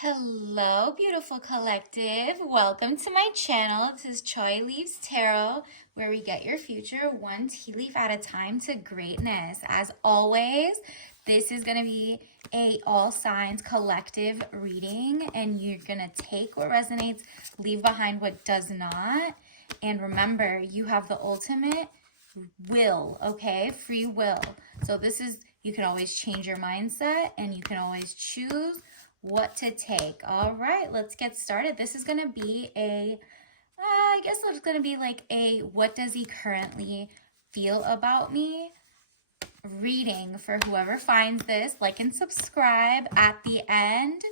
Hello, beautiful collective. Welcome to my channel. This is Choi Leaves Tarot, where we get your future one tea leaf at a time to greatness. As always, this is going to be a all signs collective reading, and you're going to take what resonates, leave behind what does not. And remember, you have the ultimate will, okay? Free will. So this is, you can always change your mindset and you can always choose what to take. All right, let's get started. This is going to be I guess it's going to be like a what does he currently feel about me reading for whoever finds this. Like and subscribe at the end.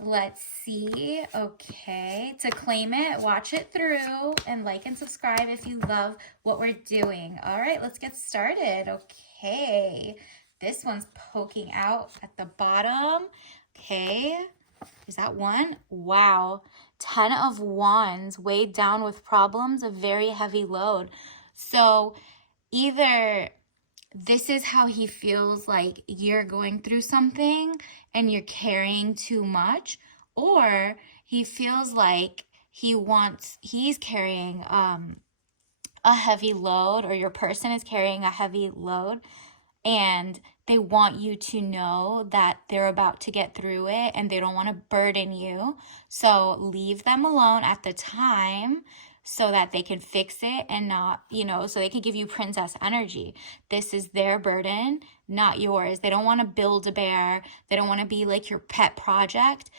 Let's see. Okay, to claim it, watch it through and like and subscribe if you love what we're doing. All right, let's get started. Okay, this one's poking out at the bottom. Okay, is that one? Wow, 10 of Wands, weighed down with problems, a very heavy load. So either this is how he feels like you're going through something and you're carrying too much, or he feels like he's carrying a heavy load, or your person is carrying a heavy load, and they want you to know that they're about to get through it and they don't want to burden you. So leave them alone at the time so that they can fix it and not, so they can give you princess energy. This is their burden, not yours. They don't want to build a bear. They don't want to be like your pet project.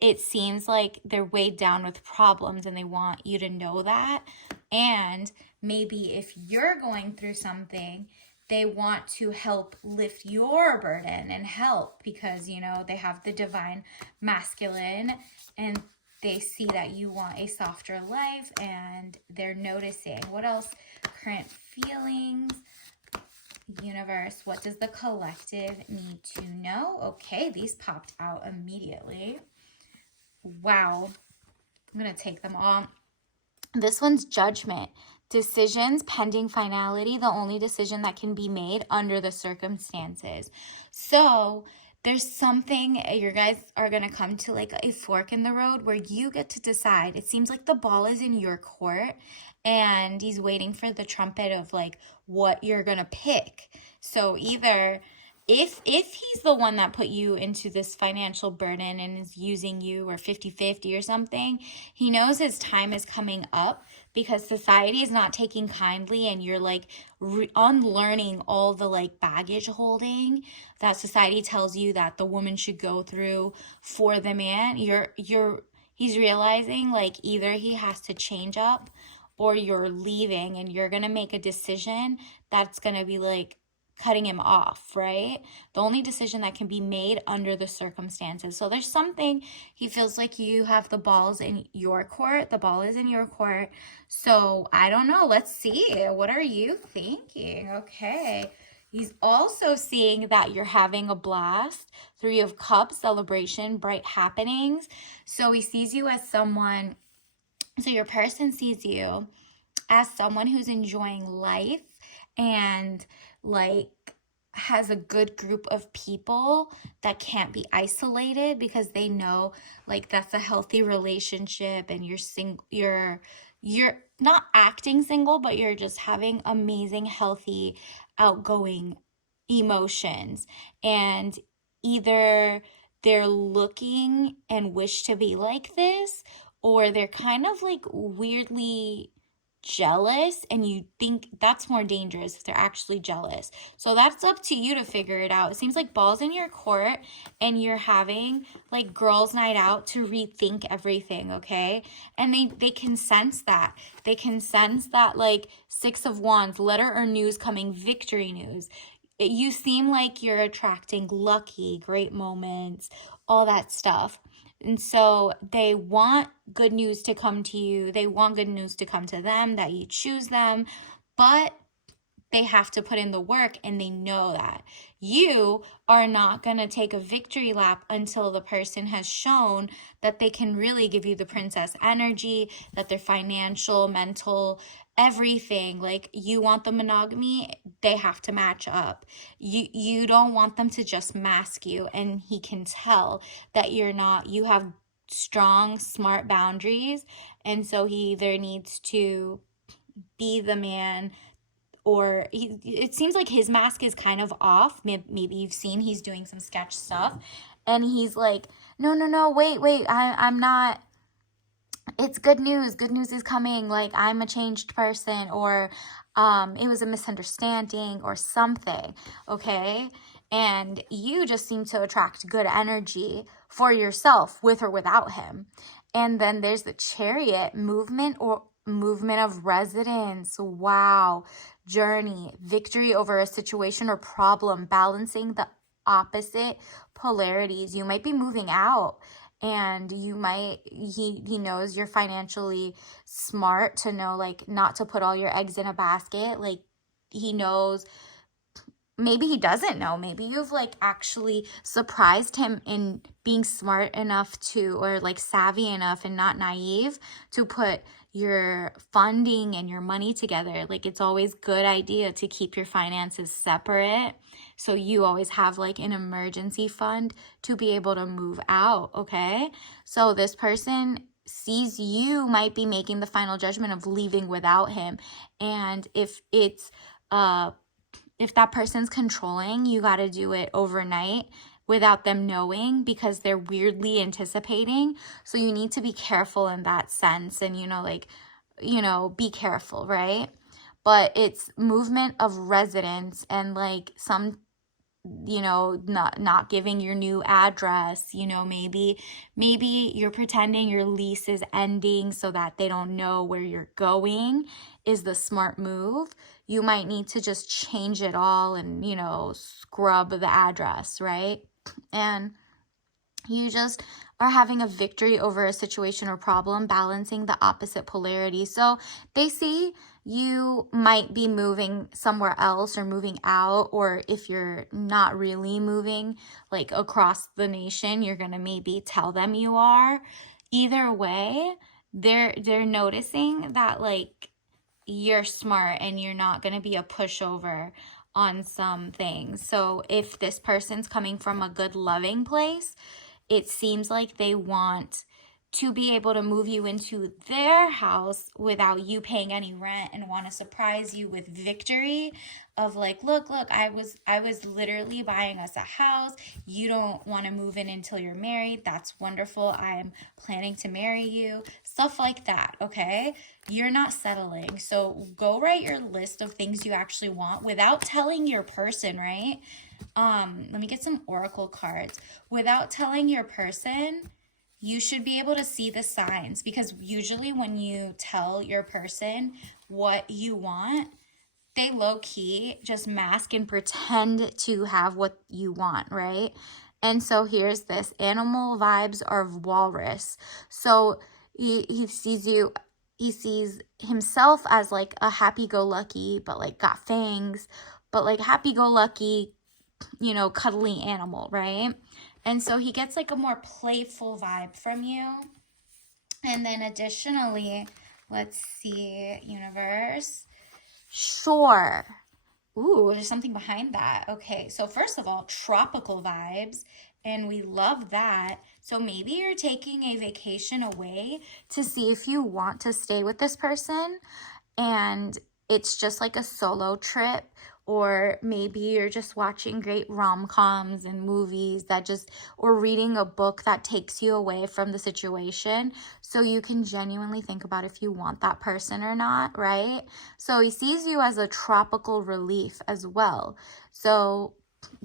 It seems like they're weighed down with problems and they want you to know that. And maybe if you're going through something, they want to help lift your burden and help because, they have the divine masculine and they see that you want a softer life and they're noticing. What else? Current feelings. Universe, what does the collective need to know? Okay, these popped out immediately. Wow. I'm going to take them all. This one's judgment. Decisions pending finality, the only decision that can be made under the circumstances. So there's something, you guys are going to come to like a fork in the road where you get to decide. It seems like the ball is in your court and he's waiting for the trumpet of like what you're going to pick. So either if he's the one that put you into this financial burden and is using you, or 50-50 or something, he knows his time is coming up because society is not taking kindly and you're like unlearning all the like baggage holding that society tells you that the woman should go through for the man. He's realizing like either he has to change up or you're leaving and you're going to make a decision that's going to be like cutting him off, right? The only decision that can be made under the circumstances. So there's something, he feels like you have the balls in your court. The ball is in your court. So I don't know. Let's see. What are you thinking? Okay. He's also seeing that you're having a blast. 3 of Cups, celebration, bright happenings. So he sees you as someone, so your person sees you as someone who's enjoying life and like has a good group of people that can't be isolated because they know like that's a healthy relationship and you're not acting single, but you're just having amazing, healthy, outgoing emotions. And either they're looking and wish to be like this, or they're kind of like weirdly jealous, and you think that's more dangerous if they're actually jealous. So that's up to you to figure it out. It seems like ball's in your court and you're having like girls' night out to rethink everything, okay? And they can sense that. They can sense that like 6 of Wands, letter or news coming, victory news. You seem like you're attracting lucky, great moments, all that stuff. And so they want good news to come to you. They want good news to come to them, that you choose them. But they have to put in the work, and they know that. You are not going to take a victory lap until the person has shown that they can really give you the princess energy, that they're financial, mental, everything. Like, you want the monogamy, they have to match up. You don't want them to just mask you, and he can tell that you have strong, smart boundaries, and so he either needs to be the man, or it seems like his mask is kind of off. Maybe you've seen he's doing some sketch stuff, and he's like, no, wait, I'm not, it's good news. Good news is coming. Like, I'm a changed person, or it was a misunderstanding or something. Okay. And you just seem to attract good energy for yourself with or without him. And then there's the Chariot, movement or movement of residence. Wow. Journey, victory over a situation or problem, balancing the opposite polarities. You might be moving out, and he knows you're financially smart to know, like, not to put all your eggs in a basket. Like, he knows, maybe he doesn't know, maybe you've like actually surprised him in being smart enough to, or like savvy enough and not naive to put your funding and your money together. Like, it's always good idea to keep your finances separate, so you always have like an emergency fund to be able to move out. Okay, so this person sees you might be making the final judgment of leaving without him, and if that person's controlling, you got to do it overnight without them knowing, because they're weirdly anticipating. So you need to be careful in that sense, and be careful, right? But it's movement of residence, and like some, not giving your new address. Maybe you're pretending your lease is ending so that they don't know where you're going, is the smart move. You might need to just change it all and, scrub the address, right? And you just are having a victory over a situation or problem, balancing the opposite polarity. So they see you might be moving somewhere else or moving out, or if you're not really moving like across the nation, you're going to maybe tell them you are. Either way, they're noticing that like you're smart and you're not going to be a pushover on some things. So if this person's coming from a good loving place, it seems like they want to be able to move you into their house without you paying any rent, and want to surprise you with victory of like, look, I was literally buying us a house. You don't want to move in until you're married. That's wonderful. I'm planning to marry you. Stuff like that, okay? You're not settling. So go write your list of things you actually want without telling your person, right? Let me get some oracle cards. Without telling your person, you should be able to see the signs, because usually when you tell your person what you want, they low-key just mask and pretend to have what you want, right? And so here's this. Animal vibes are walrus. So he sees you, he sees himself as like a happy-go-lucky, but like got fangs, but like happy-go-lucky, cuddly animal, right? And so he gets like a more playful vibe from you. And then additionally, let's see, universe. Sure. Ooh, there's something behind that. Okay, so first of all, tropical vibes, and we love that. So maybe you're taking a vacation away to see if you want to stay with this person, and it's just like a solo trip, or maybe you're just watching great rom-coms and movies or reading a book that takes you away from the situation, so you can genuinely think about if you want that person or not, right? So he sees you as a tropical relief as well. So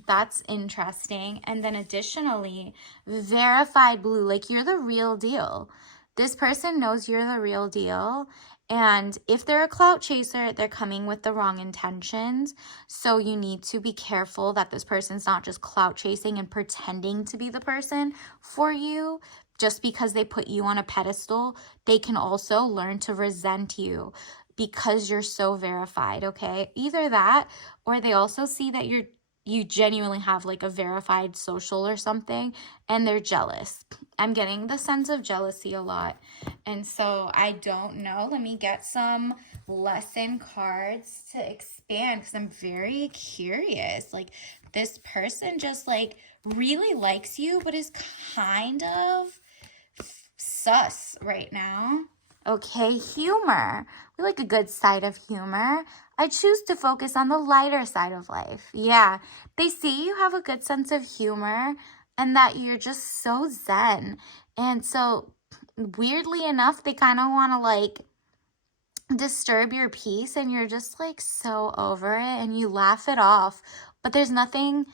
that's interesting. And then additionally, verified blue, like you're the real deal. This person knows you're the real deal. And if they're a clout chaser, they're coming with the wrong intentions. So you need to be careful that this person's not just clout chasing and pretending to be the person for you. Just because they put you on a pedestal, they can also learn to resent you. because you're so verified, okay? Either that, or they also see that you genuinely have like a verified social or something, and they're jealous. I'm getting the sense of jealousy a lot. And so I don't know. Let me get some lesson cards to expand because I'm very curious. Like, this person just like really likes you, but is kind of sus right now. Okay, humor. We like a good side of humor. I choose to focus on the lighter side of life. Yeah, they see you have a good sense of humor and that you're just so zen. And so, weirdly enough, they kind of want to like disturb your peace, and you're just like so over it and you laugh it off. But there's nothing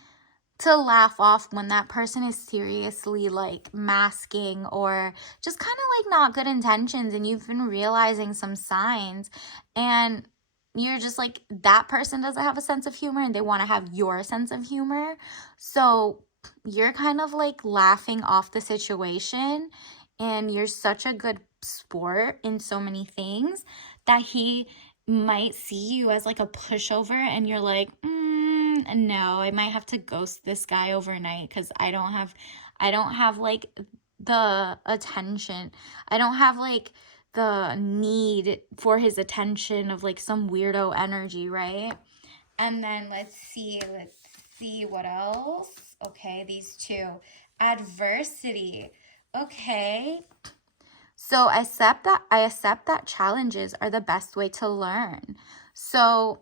to laugh off when that person is seriously like masking or just kind of like not good intentions, and you've been realizing some signs, and you're just like, that person doesn't have a sense of humor and they want to have your sense of humor. So you're kind of like laughing off the situation, and you're such a good sport in so many things that he might see you as like a pushover, and you're like, no, I might have to ghost this guy overnight because I don't have like the attention. I don't have like the need for his attention of like some weirdo energy, right? And then let's see what else. Okay, these two. Adversity. Okay. So I accept that challenges are the best way to learn. So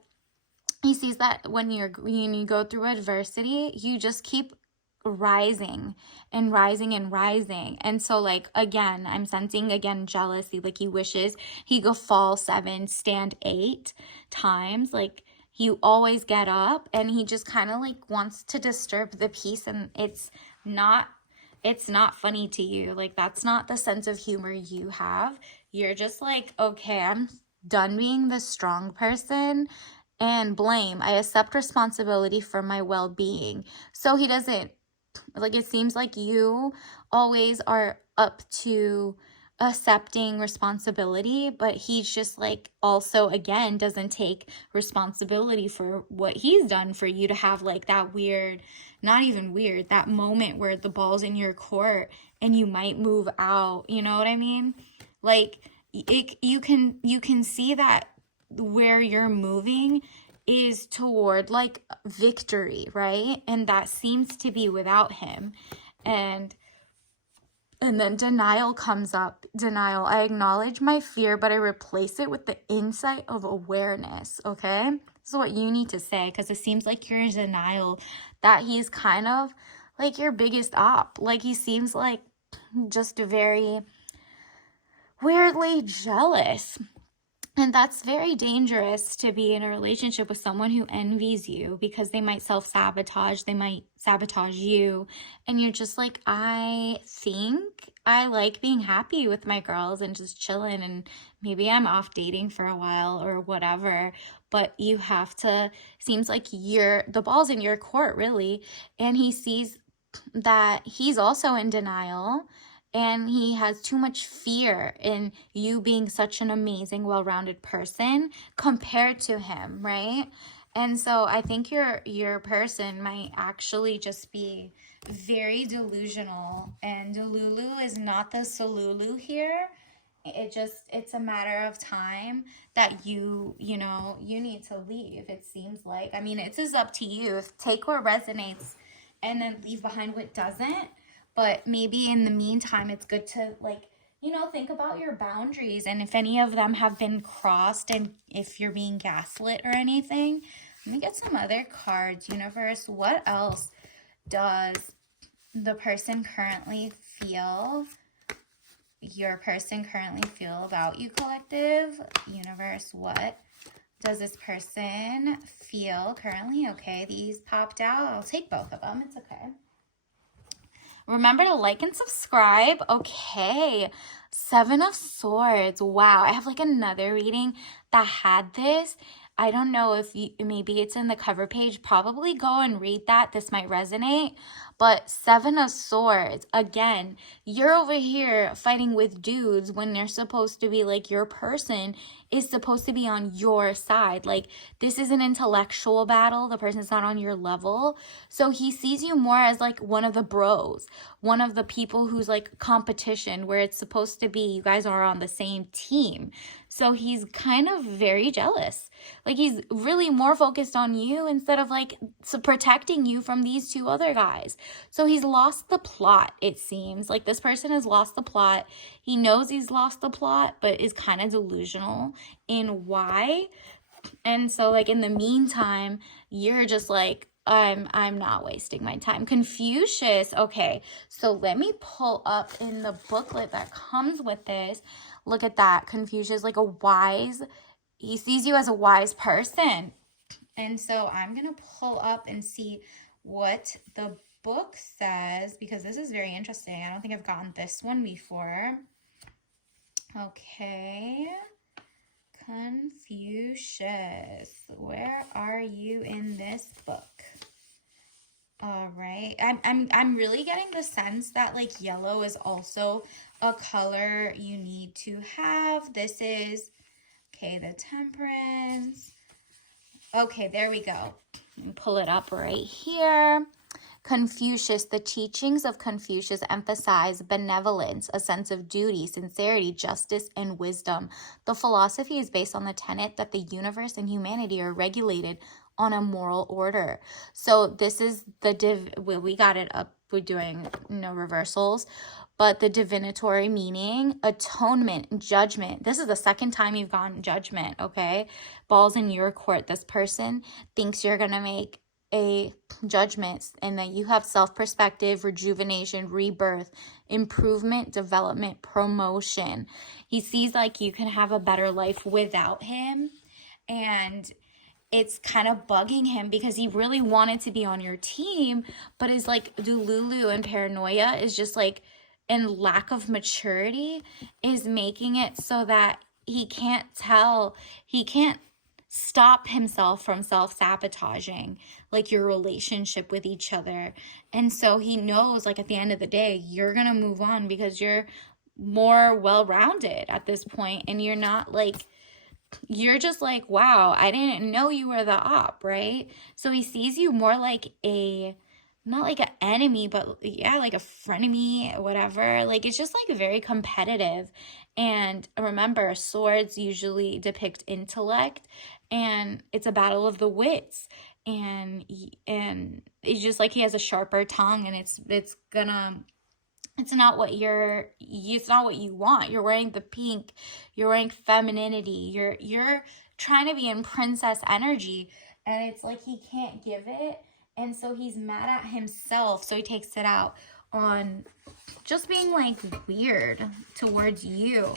he sees that when you go through adversity, you just keep rising and rising and rising. And so like, again, I'm sensing again jealousy. Like, he wishes he could fall 7, stand 8 times. Like, you always get up, and he just kind of like wants to disturb the peace, and it's not funny to you. Like, that's not the sense of humor you have. You're just like, okay, I'm done being the strong person and blame. I accept responsibility for my well-being. So he doesn't, like, it seems like you always are up to accepting responsibility, but he's just like also again doesn't take responsibility for what he's done for you to have like that weird, not even weird, that moment where the ball's in your court and you might move out. You know what I mean? Like, you can see that where you're moving is toward like victory, right? And that seems to be without him. And then denial comes up. Denial. I acknowledge my fear, but I replace it with the insight of awareness, okay? This is what you need to say, because it seems like you're in denial that he's kind of like your biggest op. Like, he seems like just very weirdly jealous. And that's very dangerous, to be in a relationship with someone who envies you, because they might self-sabotage, they might sabotage you, and you're just like, I think I like being happy with my girls and just chilling, and maybe I'm off dating for a while or whatever, but you have to, seems like the ball's in your court, really, and he sees that he's also in denial, and he has too much fear in you being such an amazing, well-rounded person compared to him, right? And so I think your person might actually just be very delusional, and Delulu is not the Solulu here. It's a matter of time that you need to leave, it seems like. I mean, it's up to you. Take what resonates and then leave behind what doesn't. But maybe in the meantime, it's good to like, think about your boundaries, and if any of them have been crossed, and if you're being gaslit or anything. Let me get some other cards. Universe, what else does the person currently feel? Your person currently feel about you, collective? Universe, what does this person feel currently? Okay, these popped out. I'll take both of them. It's okay. Remember to like and subscribe. Okay, 7 of Swords. Wow, I have like another reading that had this. I don't know if maybe it's in the cover page. Probably go and read that. This might resonate. But Seven of Swords, again, you're over here fighting with dudes when they're supposed to be like, your person is supposed to be on your side. Like, this is an intellectual battle. The person's not on your level. So he sees you more as like one of the bros, one of the people who's like competition, where it's supposed to be you guys are on the same team. So he's kind of very jealous. Like, he's really more focused on you instead of like protecting you from these two other guys. So he's lost the plot, it seems. Like, this person has lost the plot. He knows he's lost the plot, but is kind of delusional in why. And so, like, in the meantime, you're just like, I'm not wasting my time. Confucius. Okay, so let me pull up in the booklet that comes with this. Look at that. Confucius, like a wise, he sees you as a wise person. And so I'm going to pull up and see what the book says, because this is very interesting. I don't think I've gotten this one before. Okay. Confucius. Where are you in this book? All right. I'm really getting the sense that like yellow is also a color you need to have. This is, okay, the Temperance. Okay, there we go. Pull it up right here. Confucius, the teachings of Confucius emphasize benevolence, a sense of duty, sincerity, justice, and wisdom. The philosophy is based on the tenet that the universe and humanity are regulated on a moral order. So this is the we got it up. We're doing no reversals, but the divinatory meaning, atonement, judgment. This is the second time you've gotten judgment, okay? Ball's in your court. This person thinks you're going to make a judgment and that you have self-perspective, rejuvenation, rebirth, improvement, development, promotion. He sees like you can have a better life without him, and it's kind of bugging him because he really wanted to be on your team, but is like delulu and paranoia is just like, and lack of maturity is making it so that he can't stop himself from self-sabotaging like your relationship with each other. And so he knows like at the end of the day, you're gonna move on because you're more well-rounded at this point, and you're not like, you're just like, wow, I didn't know you were the op, right? So he sees you more like a, not like an enemy, but yeah, like a frenemy, whatever. Like, it's just like very competitive. And remember, swords usually depict intellect, and it's a battle of the wits. And it's just like he has a sharper tongue, and it's not what you want. You're wearing the pink, you're wearing femininity, you're trying to be in princess energy, and it's like he can't give it, and so he's mad at himself, so he takes it out on just being like weird towards you.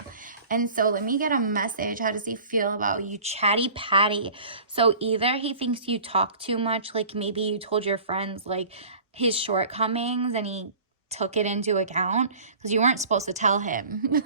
And so let me get a message. How does he feel about you? Chatty Patty. So either he thinks you talk too much, like maybe you told your friends like his shortcomings and he took it into account because you weren't supposed to tell him.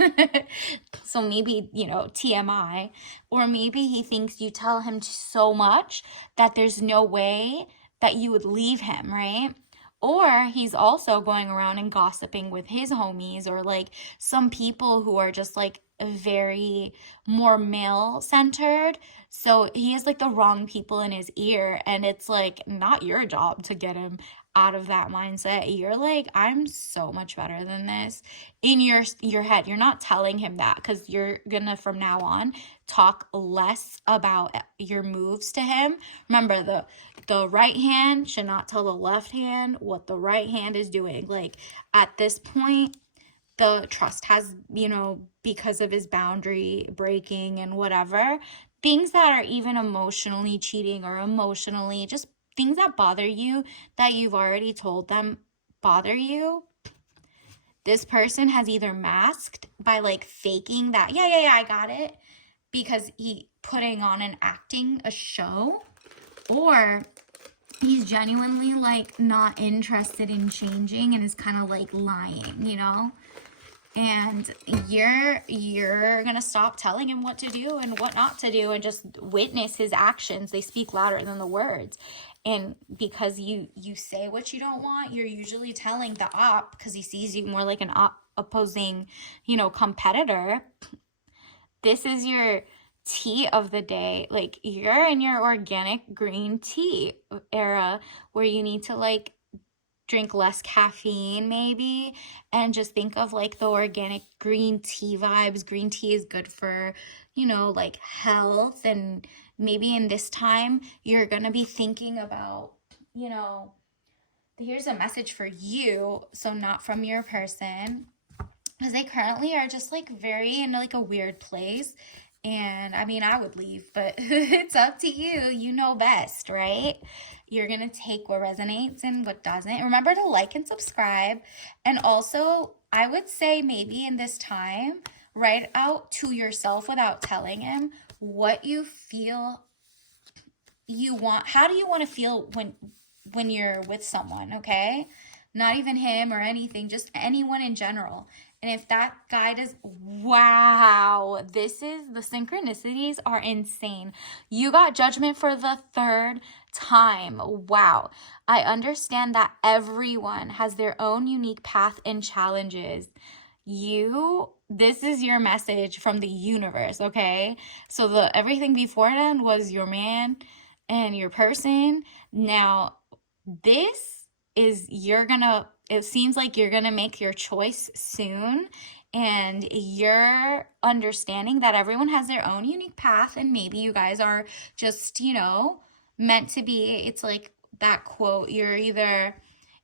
So maybe, TMI. Or maybe he thinks you tell him so much that there's no way that you would leave him, right? Or he's also going around and gossiping with his homies, or like some people who are just like very more male centered. So he has like the wrong people in his ear, and it's like not your job to get him out of that mindset. You're like, I'm so much better than this in your head. You're not telling him that because you're gonna from now on talk less about your moves to him. Remember, the right hand should not tell the left hand what the right hand is doing. Like, at this point, the trust has, because of his boundary breaking and whatever, things that are even emotionally cheating or emotionally just things that bother you that you've already told them bother you. This person has either masked by like faking that, yeah, I got it, because he putting on and acting a show, or he's genuinely like not interested in changing and is kind of like lying, And you're gonna stop telling him what to do and what not to do and just witness his actions. They speak louder than the words. And because you say what you don't want, you're usually telling the because he sees you more like an opposing, competitor. This is your tea of the day. Like, you're in your organic green tea era where you need to like drink less caffeine maybe, and just think of like the organic green tea vibes. Green tea is good for, like health. And maybe in this time you're gonna be thinking about, here's a message for you, so not from your person, because they currently are just like very in like a weird place. And I mean, I would leave, but it's up to you. You know best, right? You're going to take what resonates and what doesn't. Remember to like and subscribe. And also, I would say maybe in this time, write out to yourself without telling him what you feel you want. How do you want to feel when you're with someone, okay? Not even him or anything, just anyone in general. And if that guy does, wow, the synchronicities are insane. You got judgment for the third time. Wow. I understand that everyone has their own unique path and challenges. This is your message from the universe, okay? So everything before then was your man and your person. Now, this is it seems like you're gonna make your choice soon, and you're understanding that everyone has their own unique path, and maybe you guys are just, meant to be. It's like that quote, you're either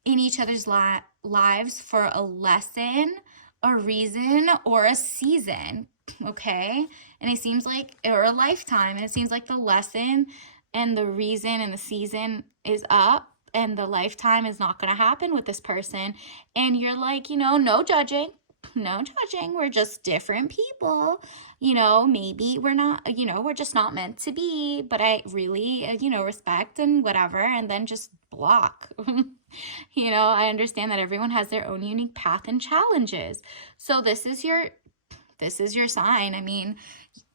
in each other's lives for a lesson, a reason, or a season, okay? And it seems like, or a lifetime, and it seems like the lesson and the reason and the season is up, and the lifetime is not going to happen with this person. And you're like, no judging. No judging. We're just different people. Maybe we're not, we're just not meant to be. But I really, respect and whatever. And then just block. I understand that everyone has their own unique path and challenges. So this is your sign. I mean,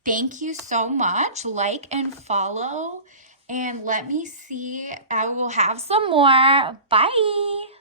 thank you so much. Like and follow. And let me see. I will have some more. Bye.